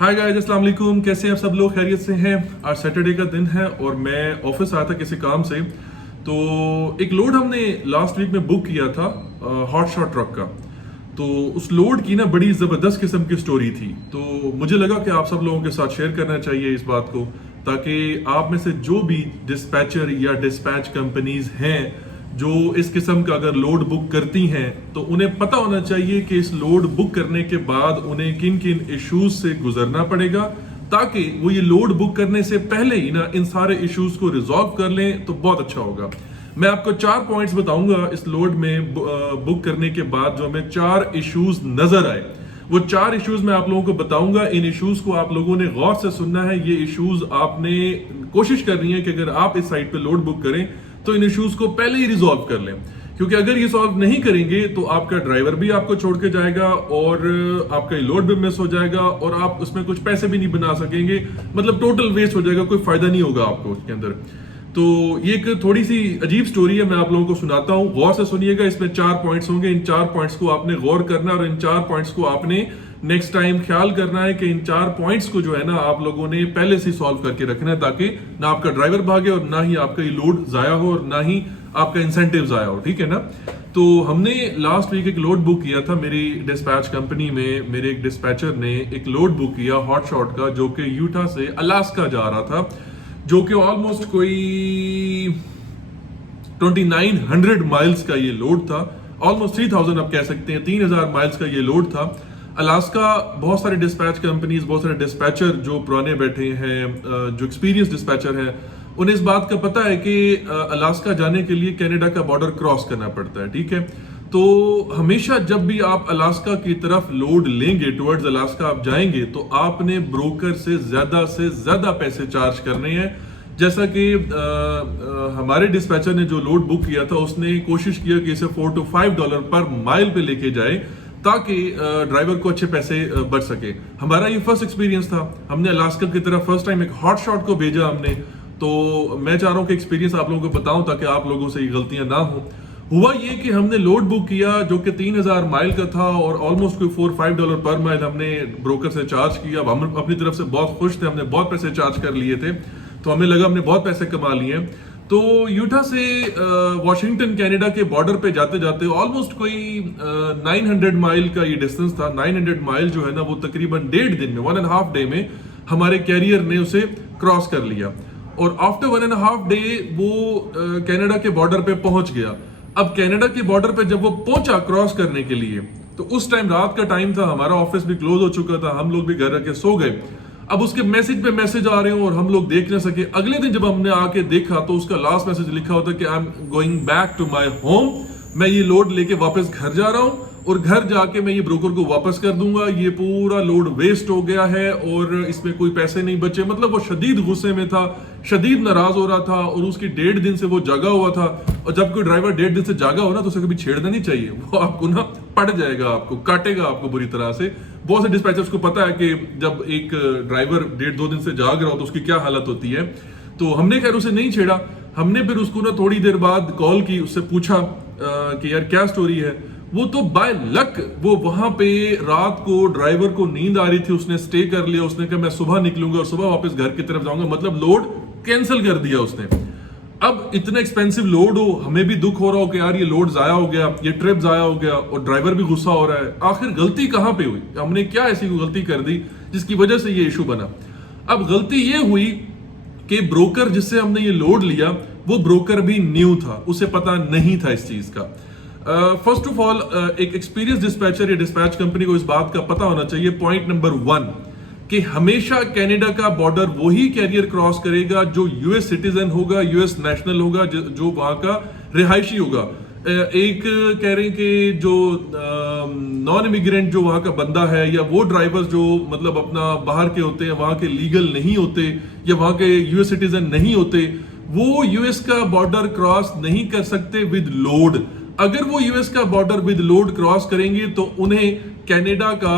Hi guys, अस्सलाम वालेकुम। कैसे हैं आप सब लोग? खैरियत से हैं? आज सैटरडे का दिन है और मैं ऑफिस आया था किसी काम से। तो एक लोड हमने लास्ट वीक में बुक किया था हॉट शॉट ट्रक का। तो उस लोड की ना बड़ी ज़बरदस्त किस्म की स्टोरी थी। तो मुझे लगा कि आप सब लोगों के साथ शेयर करना चाहिए इस बात को, ताकि आप में से जो भी डिस्पैचर या डिस्पैच कंपनीज हैं जो इस किस्म का अगर लोड बुक करती हैं, तो उन्हें पता होना चाहिए कि इस लोड बुक करने के बाद उन्हें किन किन इश्यूज से गुजरना पड़ेगा, ताकि वो ये लोड बुक करने से पहले ही ना इन सारे इश्यूज को रिजॉल्व कर लें तो बहुत अच्छा होगा। मैं आपको 4 पॉइंट्स बताऊंगा इस लोड में बुक करने के बाद जो हमें 4 इश्यूज नजर आए। वो 4 इश्यूज मैं आप लोगों को बताऊंगा। इन इश्यूज को आप लोगों ने गौर से सुनना है। ये इश्यूज आपने कोशिश करनी है कि अगर आप इस साइट पे लोड बुक करें तो इन इश्यूज को पहले ही रिजॉल्व कर लें, क्योंकि अगर ये सॉल्व नहीं करेंगे तो आपका ड्राइवर भी आपको छोड़ के जाएगा और आपका लोड भी मिस हो जाएगा और आप उसमें कुछ पैसे भी नहीं बना सकेंगे। मतलब टोटल वेस्ट हो जाएगा, कोई फायदा नहीं होगा आपको उसके अंदर। तो ये एक थोड़ी सी अजीब स्टोरी है, मैं आप लोगों को सुनाता हूं, गौर से सुनिएगा। इसमें 4 पॉइंट्स होंगे। इन 4 पॉइंट्स को आपने गौर करना और इन 4 पॉइंट्स को आपने नेक्स्ट टाइम ख्याल करना है कि इन 4 पॉइंट्स को जो है ना आप लोगों ने पहले से सॉल्व करके रखना है, ताकि ना आपका ड्राइवर भागे और ना ही आपका ये लोड जाया हो और ना ही आपका इंसेंटिव जाया हो। ठीक है ना? तो हमने लास्ट वीक एक लोड बुक किया था मेरी डिस्पैच कंपनी में। मेरे एक डिस्पैचर ने एक लोड बुक किया हॉट शॉट का, जो कि यूटा से अलास्का जा रहा था, जो कि ऑलमोस्ट कोई 2900 माइल्स का ये लोड था। ऑलमोस्ट 3000 आप कह सकते हैं, 3000 माइल्स का ये लोड था। अलास्का बहुत सारे डिस्पैच कंपनीज, बहुत सारे डिस्पैचर जो पुराने बैठे हैं, जो एक्सपीरियंस डिस्पैचर हैं, उन्हें इस बात का पता है कि अलास्का जाने के लिए कनाडा का बॉर्डर क्रॉस करना पड़ता है। ठीक है? तो हमेशा जब भी आप अलास्का की तरफ लोड लेंगे, टुवर्ड्स अलास्का आप जाएंगे, तो आपने ब्रोकर से ज्यादा पैसे चार्ज करने हैं। जैसा कि हमारे डिस्पैचर ने जो लोड बुक किया था, उसने कोशिश किया कि इसे $4 to $5 पर माइल पे लेके जाए, ताकि ड्राइवर को अच्छे पैसे बच सके। हमारा ये फर्स्ट एक्सपीरियंस था। हमने अलास्का की तरफ फर्स्ट टाइम एक हॉट शॉट को भेजा हमने। तो मैं चाह रहा हूँ कि एक्सपीरियंस आप लोगों को बताऊं, ताकि आप लोगों से ये गलतियां ना हो। हुआ ये कि हमने लोड बुक किया जो कि 3000 माइल का था और ऑलमोस्ट कोई $4-5 पर माइल हमने ब्रोकर से चार्ज किया। अब हम अपनी तरफ से बहुत खुश थे, हमने बहुत पैसे चार्ज कर लिए थे, तो हमें लगा हमने बहुत पैसे कमा लिए। तो यूटा से वॉशिंगटन कनाडा के बॉर्डर पे जाते जाते ऑलमोस्ट कोई 900 माइल का ये डिस्टेंस था। 900 माइल जो है ना वो तकरीबन 1.5 दिन में, 1.5 डे में हमारे कैरियर ने उसे क्रॉस कर लिया। और आफ्टर 1.5 डे वो कनाडा के बॉर्डर पे पहुंच गया। अब कनाडा के बॉर्डर पे जब वो पहुंचा क्रॉस करने के लिए, तो उस टाइम रात का टाइम था, हमारा ऑफिस भी क्लोज हो चुका था, हम लोग भी घर रह के सो गए। अब उसके मैसेज पे मैसेज आ रहे हो और हम लोग देख ना सके। अगले दिन जब हमने आके देखा तो उसका लास्ट मैसेज लिखा होता कि I am going back to my home. मैं ये लोड लेके वापस घर जा रहा हूं और घर जाके मैं ये ब्रोकर को वापस कर दूंगा। ये पूरा लोड वेस्ट हो गया है और इसमें कोई पैसे नहीं बचे। मतलब वो शदीद गुस्से में था, शदीद नाराज हो रहा था और उसकी 1.5 दिन से वो जागा हुआ था। और जब कोई ड्राइवर 1.5 दिन से जागा हो ना, तो उसे कभी छेड़ना नहीं चाहिए। वो आपको ना पड़ जाएगा, आपको काटेगा आपको बुरी तरह से। बहुत से डिस्पैचर्स को पता है कि जब एक ड्राइवर 1.5-2 दिन से जाग रहा हो तो उसकी क्या हालत होती है। तो हमने खैर उसे नहीं छेड़ा। हमने फिर उसको ना थोड़ी देर बाद कॉल की, उससे पूछा कि यार क्या स्टोरी है। वो तो बाय लक वो वहां पे रात को ड्राइवर को नींद आ रही थी, उसने स्टे कर लिया। उसने कहा मैं सुबह निकलूंगा और सुबह वापस घर की तरफ जाऊंगा। मतलब लोड कैंसिल कर दिया उसने। अब इतना एक्सपेंसिव लोड हो, हमें भी दुख हो रहा हो कि यार ये लोड जाया हो गया, ये ट्रिप जाया हो गया, और ड्राइवर भी गुस्सा हो रहा है। आखिर गलती कहां पे हुई? हमने क्या ऐसी गलती कर दी जिसकी वजह से ये इशू बना? अब गलती ये हुई कि ब्रोकर जिससे हमने ये लोड लिया, वो ब्रोकर भी न्यू था, उसे पता नहीं था इस चीज का। फर्स्ट ऑफ ऑल, एक एक्सपीरियंस डिस्पैचर या डिस्पैच कंपनी को इस बात का पता होना चाहिए, पॉइंट नंबर 1, कि हमेशा कनाडा का बॉर्डर वही कैरियर क्रॉस करेगा जो यूएस सिटीजन होगा, यूएस नेशनल होगा, जो वहां का रिहायशी होगा। एक कह रहे हैं कि जो नॉन इमिग्रेंट जो वहां का बंदा है, या वो ड्राइवर्स जो मतलब अपना बाहर के होते हैं, वहां के लीगल नहीं होते या वहां के यूएस सिटीजन नहीं होते, वो यूएस का बॉर्डर क्रॉस नहीं कर सकते विद लोड। अगर वो यूएस का बॉर्डर विद लोड क्रॉस करेंगे तो उन्हें कनाडा का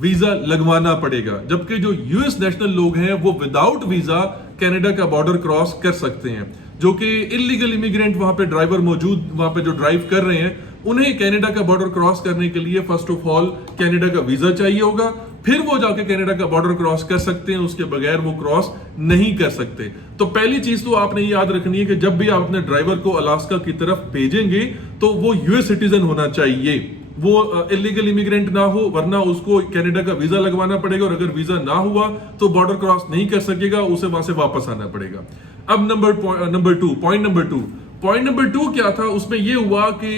वीजा लगवाना पड़ेगा, जबकि जो यूएस नेशनल लोग हैं वो विदाउट वीजा कनाडा का बॉर्डर क्रॉस कर सकते हैं। जो कि इलीगल इमिग्रेंट वहां पे ड्राइवर मौजूद वहां पे जो ड्राइव कर रहे हैं, उन्हें कनाडा का बॉर्डर क्रॉस करने के लिए फर्स्ट ऑफ ऑल कनाडा का वीजा चाहिए होगा। फिर वो जाके कनाडा का बॉर्डर क्रॉस कर सकते हैं, उसके बगैर वो क्रॉस नहीं कर सकते। तो पहली चीज तो आपने याद रखनी है कि जब भी आप अपने ड्राइवर को अलास्का की तरफ भेजेंगे तो वो यूएस सिटीजन होना चाहिए, वो इलीगल इमिग्रेंट ना हो, वरना उसको कनाडा का वीजा लगवाना पड़ेगा और अगर वीजा ना हुआ तो बॉर्डर क्रॉस नहीं कर सकेगा, उसे वहां से वापस आना पड़ेगा। अब पॉइंट नंबर टू क्या था, उसमें यह हुआ कि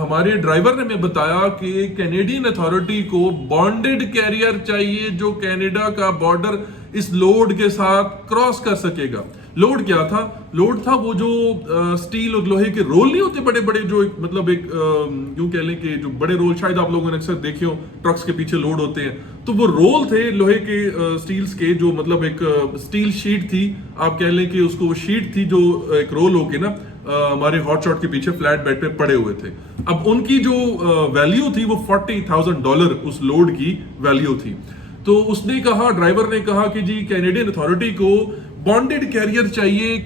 हमारे ड्राइवर ने हमें बताया कि कैनेडियन अथॉरिटी को बॉन्डेड कैरियर चाहिए जो कनाडा का बॉर्डर इस लोड के साथ क्रॉस कर सकेगा। लोड क्या था? लोड था वो जो स्टील और लोहे के रोल नहीं होते बड़े बड़े, जो मतलब एक यूं कह लें कि जो बड़े रोल शायद आप लोगों ने अक्सर देखे हो, ट्रक्स के पीछे लोड होते हैं, तो वो रोल थे लोहे के स्टील्स के, जो मतलब एक स्टील शीट थी, आप कह लें कि उसको शीट थी जो एक रोल होके ना हमारे हॉट शॉट के पीछे फ्लैट बेड पे पड़े हुए थे। अब उनकी जो वैल्यू थी वो $40,000 उस लोड की वैल्यू थी। तो उसने कहा, ड्राइवर ने कहा कि जी कैनेडियन अथॉरिटी को बॉन्डेड कैरियर चाहिए,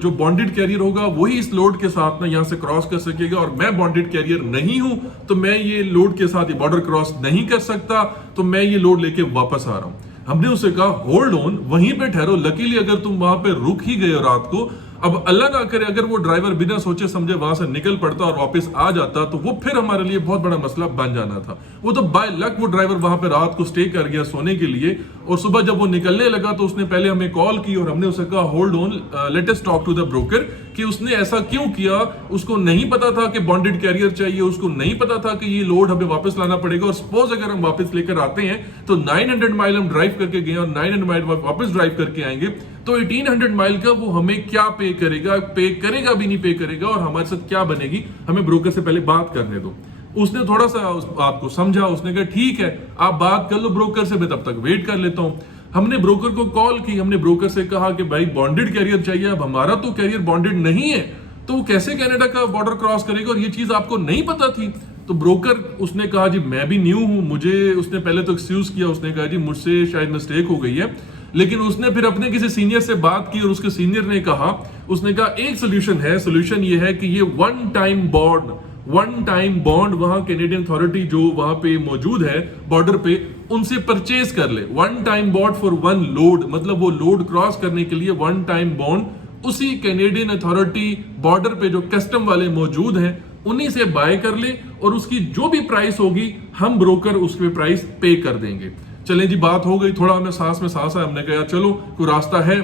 जो बॉन्डेड कैरियर होगा वही इस लोड के साथ ना यहां से क्रॉस कर सकेगा, और मैं बॉन्डेड कैरियर नहीं हूं तो मैं ये लोड के साथ ये बॉर्डर क्रॉस नहीं कर सकता, तो मैं ये लोड लेके वापस आ रहा हूं। हमने उसे कहा होल्ड ऑन, वहीं पे ठहरो, लकीली अगर तुम वहां पे रुक ही गए रात को, अब अल्लाह ना करे अगर वो ड्राइवर बिना सोचे समझे वहां से निकल पड़ता और वापस आ जाता तो वो फिर हमारे लिए बहुत बड़ा मसला बन जाना था। वो तो बाय लक वो ड्राइवर वहां पे रात को स्टे कर गया सोने के लिए, और सुबह जब वो निकलने लगा तो उसने पहले हमें कॉल की और हमने उसे कहा hold on, let us talk to the broker, कि उसने ऐसा क्यों किया। उसको नहीं पता था कि बॉन्डेड कैरियर चाहिए, उसको नहीं पता था कि ये लोड हमें वापस लाना पड़ेगा, और सपोज अगर हम वापस लेकर आते हैं तो 900 माइल हम ड्राइव करके गए और 900 माइल वापस ड्राइव करके आएंगे, तो 1800 माइल का वो हमें क्या पे करेगा भी नहीं पे करेगा, और हमारे साथ क्या बनेगी, हमें ब्रोकर से पहले बात करने दो। उसने थोड़ा सा उस बात को समझा, उसने कहा ठीक है आप बात कर लो ब्रोकर से, मैं तब तक वेट कर लेता हूं। हमने ब्रोकर को कॉल की, हमने ब्रोकर से कहा कि भाई बॉन्डेड कैरियर चाहिए, अब हमारा तो कैरियर बॉन्डेड नहीं है, तो वो कैसे कनाडा का बॉर्डर क्रॉस करेगा, और ये चीज आपको नहीं पता थी। तो ब्रोकर उसने कहा जी मैं भी न्यू हूं, मुझे, उसने पहले तो एक्सक्यूज किया, उसने कहा जी मुझसे शायद मिस्टेक हो गई है, लेकिन उसने फिर अपने किसी सीनियर से बात की और उसके सीनियर ने कहा, उसने कहा एक सोल्यूशन है, सोल्यूशन ये है कि ये वन टाइम बॉन्ड वहां कैनेडियन अथॉरिटी जो वहां पे मौजूद है बॉर्डर पे, उनसे परचेज कर ले। One time bond for one load, मतलब वो लोड क्रॉस करने के लिए वन टाइम बॉन्ड उसी कैनेडियन अथॉरिटी बॉर्डर पे जो कस्टम वाले मौजूद हैं उन्हीं से बाय कर ले, और उसकी जो भी प्राइस होगी हम ब्रोकर उसके प्राइस पे कर देंगे। चलें जी, बात हो गई, थोड़ा हमें सांस में सांस आया, हमने कहा चलो कोई रास्ता है।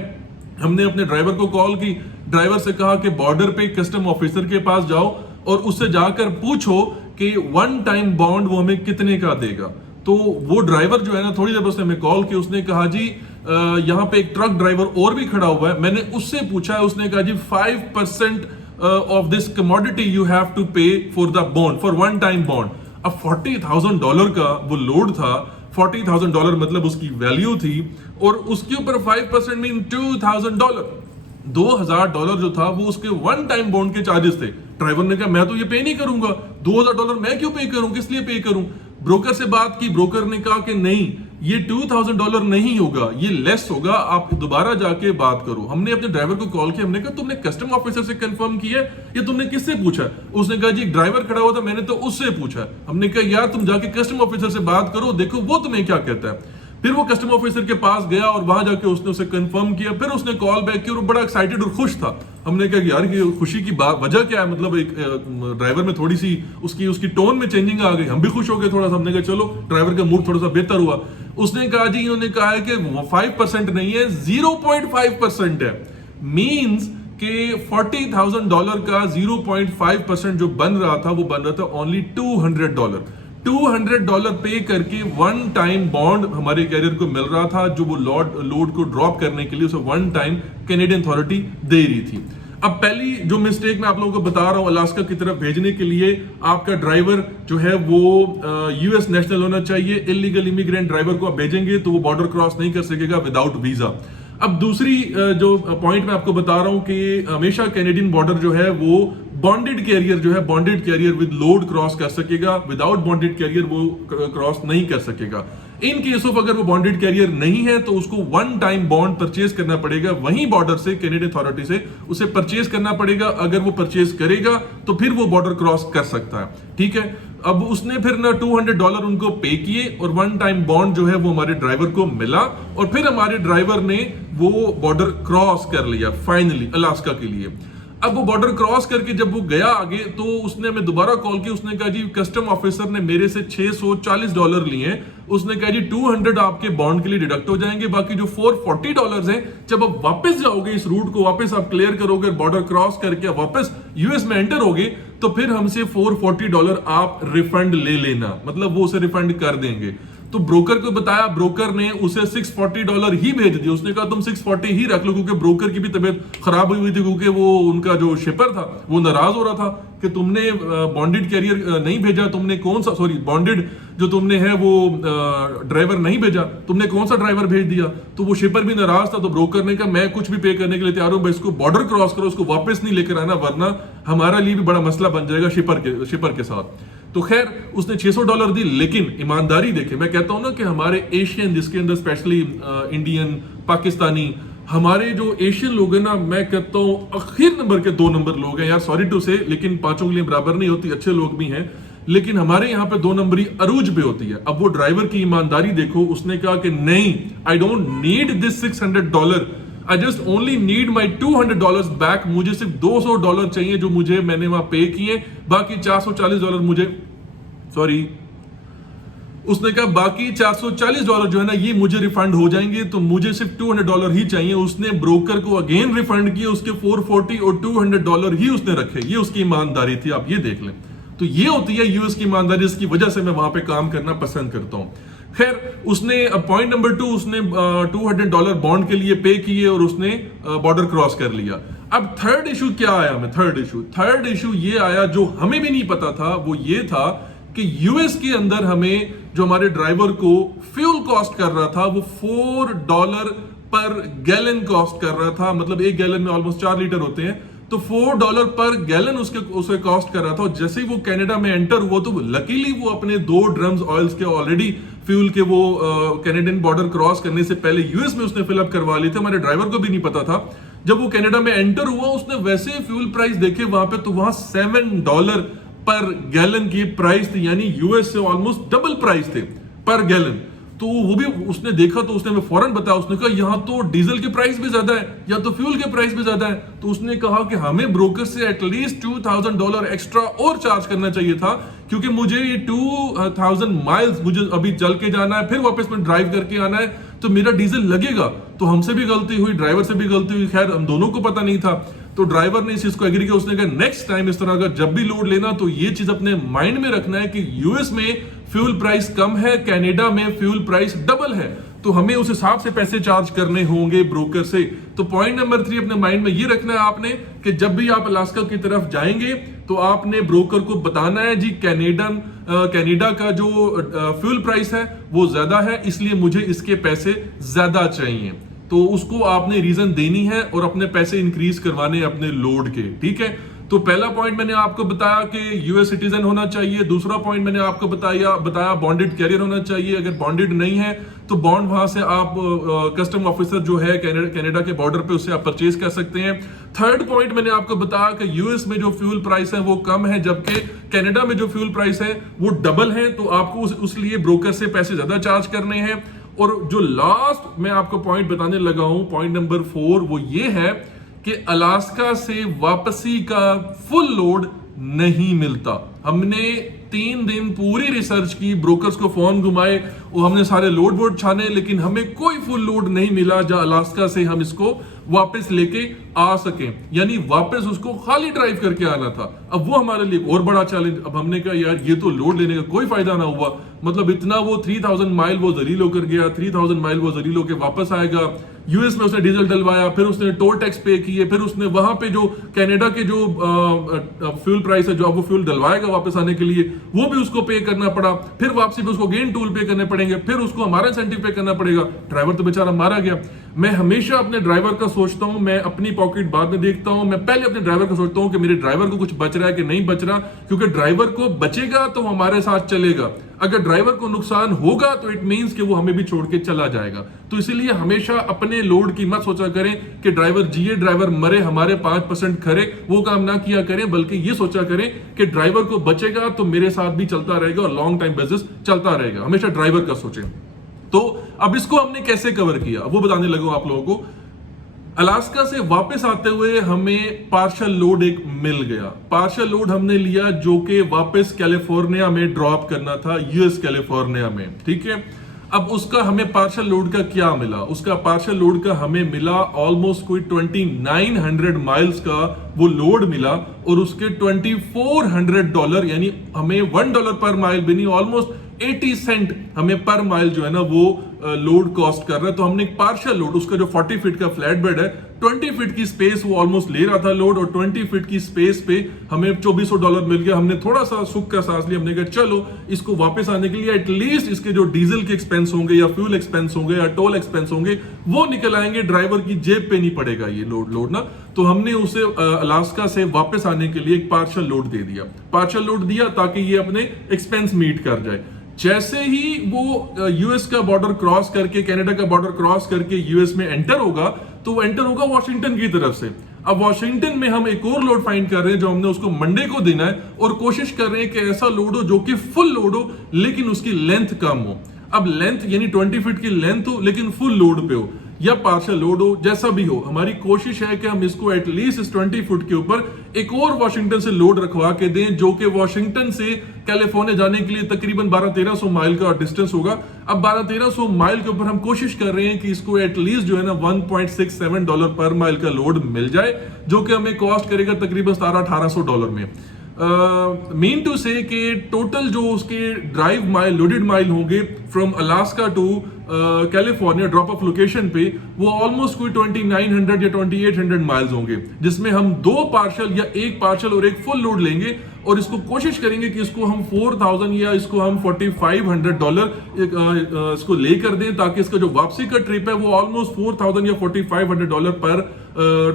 हमने अपने ड्राइवर को कॉल की, ड्राइवर से कहा कि बॉर्डर पे कस्टम ऑफिसर के पास जाओ और उससे जाकर पूछो कि वन टाइम बॉन्ड वो हमें कितने का देगा। तो वो ड्राइवर जो है ना, थोड़ी देर उसने हमें कॉल की, उसने कहा जी यहाँ पे एक ट्रक ड्राइवर और भी खड़ा हुआ है, मैंने उससे पूछा है, उसने कहा जी 5% of this commodity you have to pay for the bond, for one time bond. अब $40,000 का वो लोड था, $40,000 मतलब उसकी वैल्यू थी, और उसके ऊपर 5% मीन $2,000, $2,000 जो था वो उसके वन टाइम बॉन्ड के चार्जेस थे। ड्राइवर ने कहा मैं तो ये पे नहीं करूंगा, $2,000 मैं क्यों पे करूं, किस लिए पे करूं। ब्रोकर से बात की, ब्रोकर ने कहा कि नहीं ये $2,000 नहीं होगा, ये लेस होगा, आप दोबारा जाके बात करो। हमने अपने ड्राइवर को कॉल किया, हमने कहा तुमने कस्टम ऑफिसर से कंफर्म किया या तुमने किससे पूछा? उसने कहा जी एक ड्राइवर खड़ा हुआ था, मैंने तो उससे पूछा। हमने कहा यार तुम जाके कस्टम ऑफिसर से बात करो, देखो वो तुम्हें क्या कहता है। फिर वो कस्टम ऑफिसर के पास गया और वहां जाके उसने उसे कंफर्म किया, फिर उसने कॉल बैक की और बड़ा एक्साइटेड और खुश था। हमने कहा यार ये खुशी की बात वजह क्या है, मतलब एक ड्राइवर में थोड़ी सी उसकी टोन में चेंजिंग आ गई, हम भी खुश हो गए थोड़ा सा। हमने कहा चलो ड्राइवर का मूड थोड़ा सा बेहतर हुआ। उसने कहा जी इन्होंने कहा है कि 5% नहीं है, 0.5% है, मीन्स कि $40,000 का 0.5% जो बन रहा था वो बन रहा था ओनली $200 पे करके वन टाइम बॉन्ड हमारे कैरियर को मिल रहा था, जो वो लोड को ड्रॉप करने के लिए उसे वन टाइम कैनेडियन अथॉरिटी दे रही थी। अब पहली जो मिस्टेक मैं आप लोगों को बता रहा हूं, अलास्का की तरफ भेजने के लिए आपका ड्राइवर जो है वो यूएस नेशनल होना चाहिए। इलीगल इमिग्रेंट ड्राइवर को आप भेजेंगे तो वो बॉर्डर क्रॉस नहीं कर सकेगा विदाउट वीजा। अब दूसरी जो पॉइंट मैं आपको बता रहा हूं कि हमेशा कैनेडियन बॉर्डर जो है वो बॉन्डेड कैरियर जो है, bonded carrier with load cross कर सकेगा, विदाउट बॉन्डेड कैरियर वो क्रॉस नहीं कर सकेगा। इन केस ऑफ अगर वो बॉन्डेड कैरियर नहीं है तो उसको वन टाइम बॉन्ड परचेज करना पड़ेगा, वहीं बॉर्डर से कैनेडियन अथॉरिटी से उसे परचेज करना पड़ेगा। अगर वो परचेज करेगा तो फिर वो बॉर्डर क्रॉस कर सकता है, ठीक है। अब उसने फिर ना $200 उनको पे किए और वन टाइम बॉन्ड जो है वो हमारे ड्राइवर को मिला और फिर हमारे ड्राइवर ने वो बॉर्डर क्रॉस कर लिया फाइनली अलास्का के लिए। अब वो बॉर्डर क्रॉस करके जब वो गया आगे तो उसने हमें दोबारा कॉल किया, उसने कहा जी कस्टम ऑफिसर ने मेरे से $640 लिए हैं, उसने कहा जी 200 आपके बॉन्ड के लिए डिडक्ट हो जाएंगे, बाकी जो $440 हैं जब आप वापस जाओगे इस रूट को वापस आप क्लियर करोगे बॉर्डर क्रॉस करके वापस यूएस में एंटर होगे तो फिर हमसे $440 आप रिफंड ले लेना, मतलब वो उसे रिफंड कर देंगे। तो ब्रोकर को बताया, ब्रोकर ने उसे $640 ही भेज दिया, उसने कहा तुम 640 ही रख लो, क्योंकि ब्रोकर की भी तबीयत खराब हुई थी क्योंकि वो उनका जो शिपर था वो नाराज हो रहा था कि तुमने बॉन्डेड कैरियर नहीं भेजा, तुमने कौन सा बॉन्डेड जो तुमने है वो ड्राइवर नहीं भेजा, तुमने कौन सा ड्राइवर भेज दिया। तो वो शिपर भी नाराज था, तो ब्रोकर ने कहा मैं कुछ भी पे करने के लिए तैयार हूं, बस इसको बॉर्डर क्रॉस करो, उसको वापस नहीं लेकर आना वरना हमारा लिए भी बड़ा मसला बन जाएगा शिपर के साथ। तो खैर उसने $600 दी, लेकिन ईमानदारी देखे, मैं कहता हूं ना कि हमारे एशियन जिसके अंदर स्पेशली इंडियन पाकिस्तानी हमारे जो एशियन लोग हैं ना, मैं कहता हूं आखिर नंबर के 2 नंबर लोग हैं यार, सॉरी टू से, लेकिन पांचों के लिए बराबर नहीं होती, अच्छे लोग भी हैं, लेकिन हमारे यहाँ पे 2 नंबरी अरूज पे होती है। अब वो ड्राइवर की ईमानदारी देखो, उसने कहा कि नहीं I don't need this $600, I just only need my $200 back, मुझे सिर्फ $200 चाहिए जो मुझे मैंने वहां पे किए, बाकी $440 मुझे उसने कहा बाकी $440 जो है ना ये मुझे रिफंड हो जाएंगे, तो मुझे सिर्फ $200 ही चाहिए। उसने ब्रोकर को अगेन रिफंड किए, उसके $440 और $200 ही उसने रखे, ये उसकी ईमानदारी थी, आप ये देख लें। तो ये होती है यूएस की ईमानदारी, इसकी वजह से मैं वहां पे काम करना पसंद करता हूं। खैर उसने पॉइंट नंबर 2 उसने $200 बॉन्ड के लिए पे किए और उसने बॉर्डर क्रॉस कर लिया। अब थर्ड इशू क्या आया, में थर्ड इशू ये आया जो हमें भी नहीं पता था, वो ये था कि यूएस के अंदर हमें जो हमारे ड्राइवर को फ्यूल कॉस्ट कर रहा था वो $4 पर गैलन कॉस्ट कर रहा था, मतलब 1 गैलन में ऑलमोस्ट 4 लीटर होते हैं, तो $4 पर गैलन उसे कॉस्ट कर रहा था। और जैसे ही वो कनाडा में एंटर हुआ तो लकीली वो अपने 2 ड्रम्स ऑयल्स के ऑलरेडी फ्यूल के वो कैनेडियन बॉर्डर क्रॉस करने से पहले यूएस में उसने फिलअप करवा लिए थे, हमारे ड्राइवर को भी नहीं पता था। जब वो कनाडा में एंटर हुआ उसने वैसे फ्यूल प्राइस देखे वहां पे, तो वहां $7 पर गैलन की प्राइस थी, यानी यूएस से ऑलमोस्ट डबल प्राइस थे पर गैलन। तो वो भी उसने देखा तो उसने हमें फौरन बताया, उसने कहा यहाँ तो डीजल की प्राइस भी ज्यादा है या तो फ्यूल के प्राइस भी ज्यादा है। तो उसने कहा कि हमें ब्रोकर से एटलीस्ट $2,000 एक्स्ट्रा और चार्ज करना चाहिए था, क्योंकि मुझे ये 2,000 माइल्स मुझे अभी चल के जाना है, फिर वापस में ड्राइव करके आना है, तो मेरा डीजल लगेगा। तो हमसे भी गलती हुई, ड्राइवर से भी गलती हुई, खैर हम दोनों को पता नहीं था। तो ड्राइवर ने इस चीज को एग्री किया, उसने कहा नेक्स्ट टाइम इस तरह का जब भी लोड लेना तो ये चीज अपने माइंड में रखना है कि यूएस में फ्यूल प्राइस कम है, कनाडा में फ्यूल प्राइस डबल है, तो हमें उस हिसाब से पैसे चार्ज करने होंगे ब्रोकर से। तो पॉइंट नंबर 3 अपने माइंड में ये रखना है आपने कि जब भी आप अलास्का की तरफ जाएंगे तो आपने ब्रोकर को बताना है जी कनाडा का जो फ्यूल प्राइस है वो ज्यादा है, इसलिए मुझे इसके पैसे ज्यादा चाहिए। तो उसको आपने रीजन देनी है और अपने पैसे इंक्रीज करवाने अपने लोड के, ठीक है। तो पहला पॉइंट मैंने आपको बताया कि यूएस सिटीजन होना चाहिए। दूसरा पॉइंट मैंने आपको बताया बॉन्डेड कैरियर होना चाहिए। अगर बॉन्डेड नहीं है तो बॉन्ड वहां से आप कस्टम ऑफिसर जो है कनाडा के बॉर्डर पे उससे आप परचेज कर सकते हैं। थर्ड पॉइंट मैंने आपको बताया कि यूएस में जो फ्यूल प्राइस है वो कम है, जबकि कनाडा में जो फ्यूल प्राइस है वो डबल है, तो आपको उस लिए ब्रोकर से पैसे ज्यादा चार्ज करने हैं। और जो लास्ट मैं आपको पॉइंट बताने लगा हूं, पॉइंट नंबर 4, वो ये है कि अलास्का से वापसी का फुल लोड नहीं मिलता। हमने 3 दिन पूरी रिसर्च की, ब्रोकर्स को फोन घुमाए और हमने सारे लोड वोड छाने, लेकिन हमें कोई फुल लोड नहीं मिला जहां अलास्का से हम इसको वापस लेके आ सकें, यानी वापस उसको खाली ड्राइव करके आना था। अब वो हमारे लिए और बड़ा चैलेंज। अब हमने कहा यार ये तो लोड लेने का कोई फायदा ना हुआ, मतलब इतना वो 3000 माइल वो जलील होकर गया, 3000 माइल वो जलील होकर वापस आएगा। यूएस में उसने डीजल डलवाया, फिर उसने टोल टैक्स पे किए, फिर उसने वहां पे जो कनाडा के जो फ्यूल प्राइस है जो अब वो फ्यूल डलवाएगा वापस आने के लिए वो भी उसको पे करना पड़ा, फिर वापसी पे उसको गेन टूल पे करने पड़ेंगे, फिर उसको हमारा इंसेंटिव पे करना पड़ेगा। ड्राइवर तो बेचारा मारा गया। मैं हमेशा अपने ड्राइवर का सोचता हूं, मैं अपनी पॉकेट बाद में देखता हूं, मैं पहले अपने ड्राइवर का सोचता हूं कि मेरे ड्राइवर को कुछ बच रहा है कि नहीं बच रहा, क्योंकि ड्राइवर को बचेगा तो हमारे साथ चलेगा, अगर ड्राइवर को नुकसान होगा तो इट मींस कि वो हमें भी छोड़ के चला जाएगा। तो इसीलिए हमेशा अपने लोड की मत सोचा करें कि ड्राइवर जिए ड्राइवर मरे, हमारे 5% खरे, वो काम ना किया करें, बल्कि ये सोचा करें कि ड्राइवर को बचेगा तो मेरे साथ भी चलता रहेगा और लॉन्ग टाइम बिजनेस चलता रहेगा। हमेशा ड्राइवर का सोचें। तो अब इसको हमने कैसे कवर किया वो बताने लगा आप लोगों को। अलास्का से वापस आते हुए हमें पार्शियल लोड एक मिल गया। पार्शियल लोड हमने लिया जो कि वापस कैलिफोर्निया में ड्रॉप करना था, यूएस कैलिफोर्निया में, ठीक है। अब उसका हमें पार्शियल लोड का क्या मिला, उसका पार्शियल लोड का हमें मिला ऑलमोस्ट कोई 2900 माइल्स का वो लोड मिला, और उसके $2400 यानी हमें $1 पर माइल भी नहीं, ऑलमोस्ट 80 सेंट हमें पर माइल जो है ना वो लोड कॉस्ट कर रहा है। तो हमने एक पार्शियल लोड, उसका जो 40 फीट का फ्लैट बेड है, 20 फीट की स्पेस वो ऑलमोस्ट ले रहा था लोड, और 20 फीट की स्पेस पे हमें $2400 मिल गया। हमने थोड़ा सा सुख का सांस लिया, हमने कहा चलो इसको वापस आने के लिए एटलीस्ट इसके जो डीजल के एक्सपेंस होंगे या फ्यूल एक्सपेंस होंगे या टोल एक्सपेंस होंगे वो निकल आएंगे, ड्राइवर की जेब पे नहीं पड़ेगा ये लोड ना। तो हमने उसे अलास्का से वापस आने के लिए एक पार्शियल लोड दे दिया, पार्शियल लोड दिया ताकि ये अपने एक्सपेंस मीट कर जाए। जैसे ही वो यूएस का बॉर्डर क्रॉस करके, कनाडा का बॉर्डर क्रॉस करके यूएस में एंटर होगा, तो वो एंटर होगा वॉशिंगटन की तरफ से। अब वॉशिंगटन में हम एक और लोड फाइंड कर रहे हैं जो हमने उसको मंडे को देना है, और कोशिश कर रहे हैं कि ऐसा लोड हो जो कि फुल लोड हो लेकिन उसकी लेंथ कम हो। अब लेंथ यानी 20 फीट की लेंथ हो लेकिन फुल लोड पे हो, या पार्शियल लोड हो, जैसा भी हो। हमारी कोशिश है कि हम इसको एटलीस्ट इस 20 फुट के ऊपर एक और वॉशिंगटन से लोड रखवा के दें, जो कि वॉशिंगटन से कैलिफोर्निया जाने के लिए तकरीबन 1200-1300 माइल का डिस्टेंस होगा। अब 1200-1300 माइल के ऊपर हम कोशिश कर रहे हैं कि इसको एटलीस्ट जो है ना $1.67 पर माइल का लोड मिल जाए, जो कि हमें कॉस्ट करेगा तकरीबन $1700-1800 में। मीन टू से कि टोटल जो उसके ड्राइव माइल, लोडेड माइल होंगे from Alaska to California drop off location पे, वो ऑलमोस्ट कोई 2900 या 2800 माइल्स होंगे, जिसमें हम 2 पार्शियल या एक पार्शियल और एक फुल लोड लेंगे, और इसको कोशिश करेंगे कि इसको हम 4000 या इसको हम $4500 इसको लेकर दें, ताकि इसका जो वापसी का ट्रिप है वो ऑलमोस्ट 4000 या $4500 पर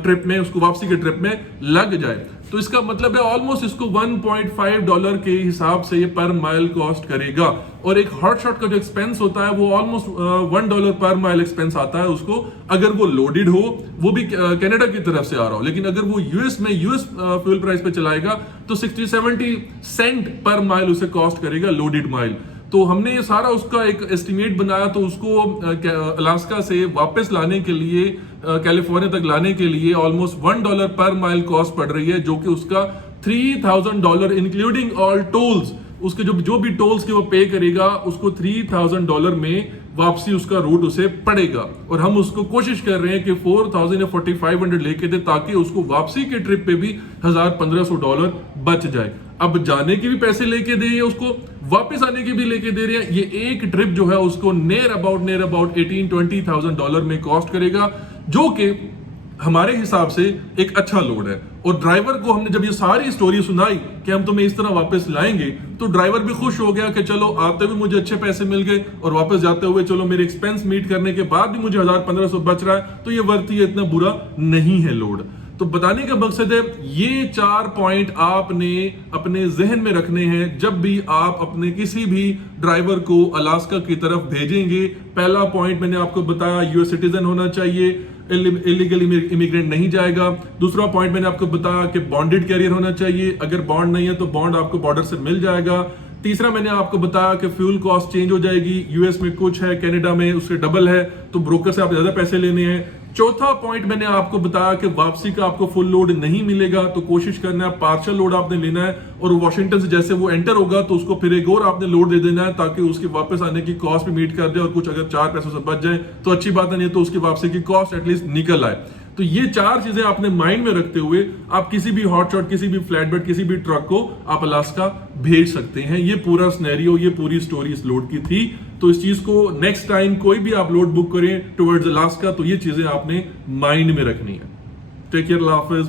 ट्रिप में, उसको वापसी के ट्रिप में लग जाए। तो इसका मतलब है ऑलमोस्ट इसको $1.5 के हिसाब से ये पर माइल कॉस्ट करेगा। और एक हॉट शॉट का जो एक्सपेंस होता है वो ऑलमोस्ट $1 पर माइल एक्सपेंस आता है उसको, अगर वो लोडेड हो, वो भी कनाडा की तरफ से आ रहा हो। लेकिन अगर वो यूएस में यूएस फ्यूल प्राइस पे चलाएगा तो 60-70 सेंट पर माइल उसे कॉस्ट करेगा लोडेड माइल। तो हमने ये सारा उसका एक एस्टिमेट बनाया, तो उसको अलास्का से वापस लाने के लिए, कैलिफोर्निया तक लाने के लिए ऑलमोस्ट $1 पर माइल कॉस्ट पड़ रही है, जो कि उसका $3000 इंक्लूडिंग ऑल टोल्स, उसके जो भी टोल्स के वो पे करेगा उसको $3000 में वापसी उसका रूट उसे पड़ेगा। और हम उसको कोशिश कर रहे हैं कि 4000 या 4500 लेके दे, ताकि उसको वापसी के ट्रिप पे भी $1500 बच जाए। अब जाने के भी पैसे लेके दे, उसको वापस आने के भी लेके दे रहे हैं। ये एक ट्रिप जो है उसको नियर अबाउट 18-20,000 में कॉस्ट करेगा, जो कि हमारे हिसाब से एक अच्छा लोड है। और ड्राइवर को हमने जब ये सारी स्टोरी सुनाई कि हम तुम्हें इस तरह वापस लाएंगे, तो ड्राइवर भी खुश हो गया कि चलो आते हुए मुझे अच्छे पैसे मिल गए, और वापस जाते हुए चलो मेरे एक्सपेंस मीट करने के बाद भी मुझे 1500 बच रहा है, तो ये वर्थ है, इतना बुरा नहीं है लोड। तो बताने का मकसद है ये 4 पॉइंट आपने अपने जहन में रखने हैं जब भी आप अपने किसी भी ड्राइवर को अलास्का की तरफ भेजेंगे। पहला पॉइंट मैंने आपको बताया, यूएस सिटीजन होना चाहिए, इलीगल इमिग्रेंट नहीं जाएगा। दूसरा पॉइंट मैंने आपको बताया कि बॉन्डेड कैरियर होना चाहिए, अगर बॉन्ड नहीं है तो बॉन्ड आपको बॉर्डर से मिल जाएगा। तीसरा मैंने आपको बताया कि फ्यूल कॉस्ट चेंज हो जाएगी, यूएस में कुछ है, कनाडा में उससे डबल है, तो ब्रोकर से आप ज्यादा पैसे लेने हैं। चौथा पॉइंट मैंने आपको बताया कि वापसी का आपको फुल लोड नहीं मिलेगा, तो कोशिश करना है पार्शियल लोड आपने लेना है, और वॉशिंगटन से जैसे वो एंटर होगा तो उसको फिर एक और आपने लोड दे देना है, ताकि उसके वापस आने की कॉस्ट भी मीट कर दे, और कुछ अगर 4 पैसों से बच जाए तो अच्छी बात है, नहीं तो उसकी वापसी की कॉस्ट एटलीस्ट निकल आए। तो ये 4 चीजें आपने माइंड में रखते हुए आप किसी भी हॉट शॉट, किसी भी फ्लैटबेड, किसी भी ट्रक को आप अलास्का भेज सकते हैं। ये पूरा सिनेरियो, ये पूरी स्टोरी इस लोड की थी। तो इस चीज को नेक्स्ट टाइम कोई भी आप लोड बुक करें टुवर्ड्स अलास्का, तो ये चीजें आपने माइंड में रखनी है। टेक केयर, अल्लाह हाफिज।